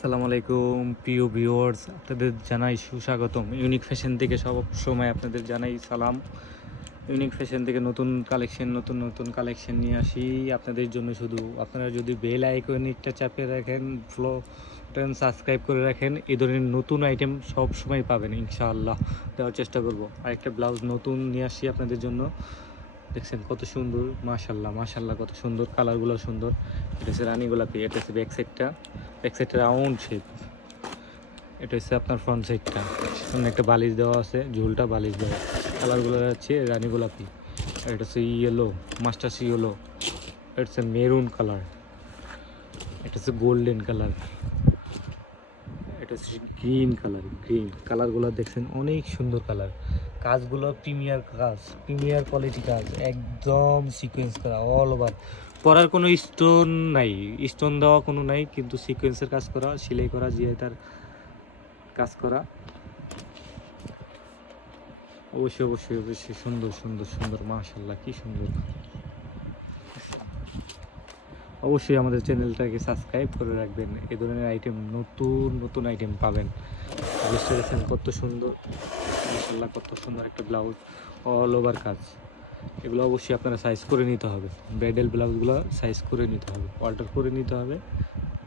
আসসালামু আলাইকুম, প্রিয় ভিউয়ার্স, আপনাদের জানাই সুস্বাগতম। ইউনিক ফ্যাশন থেকে সব সময় আপনাদের জানাই সালাম। ইউনিক ফ্যাশন থেকে নতুন কালেকশন নতুন নতুন কালেকশন নিয়ে আসি। আপনাদের জন্য শুধু আপনারা যদি বেল আইকনিকটা চাপিয়ে রাখেন ফ্লো বাটন সাবস্ক্রাইব করে রাখেন এই ধরনের নতুন আইটেম সব সময় পাবেন, ইনশাআল্লাহ। দেওয়ার চেষ্টা করব। আর একটা ব্লাউজ নতুন নিয়ে আসি আপনাদের জন্য। দেখছেন কত সুন্দর মাশাল্লাহ মাশাল্লাহ কত সুন্দর কালারগুলো সুন্দর। এটা হচ্ছে রানী গোলাপি, এটা হচ্ছে ব্যাক সাইডটা ব্যাক সাইডটা রাউন্ড শেপ এটা হচ্ছে আপনার ফ্রন্ট সাইডটা সামনে একটা বালিশ দেওয়া আছে, ঝুলটা বালিশ দেওয়া। কালারগুলো হচ্ছে রানী গোলাপি। এটা হচ্ছে ইয়েলো মাস্টার্স ইয়েলো এটা হচ্ছে মেরুন কালার এটা হচ্ছে গোল্ডেন কালার এটা হচ্ছে গ্রিন কালার গ্রিন কালারগুলো দেখছেন, অনেক সুন্দর কালার কাজগুলো প্রিমিয়ার কাজ, প্রিমিয়ার কোয়ালিটি কাজ, একদম সিকোয়েন্স করা অল ওভার পরার কোনো স্টোন নাই স্টোন দেওয়া কোনো নাই, কিন্তু সিকোয়েন্সের কাজ করা, সেলাই করা জিয়ে তার কাজ করা। অবশ্যই অবশ্যই অবশ্যই, সুন্দর সুন্দর সুন্দর মাশাল্লাহ কি সুন্দর। অবশ্যই আমাদের চ্যানেলটাকে সাবস্ক্রাইব করে রাখবেন। এ ধরনের আইটেম নতুন নতুন আইটেম পাবেন। বুঝতে কত সুন্দর? মাসাল্লাহ কত সুন্দর একটা ব্লাউজ অল ওভার কাজ। এগুলো অবশ্যই আপনারা সাইজ করে নিতে হবে। ব্রাইডাল ব্লাউজগুলো সাইজ করে নিতে হবে অর্ডার করে নিতে হবে।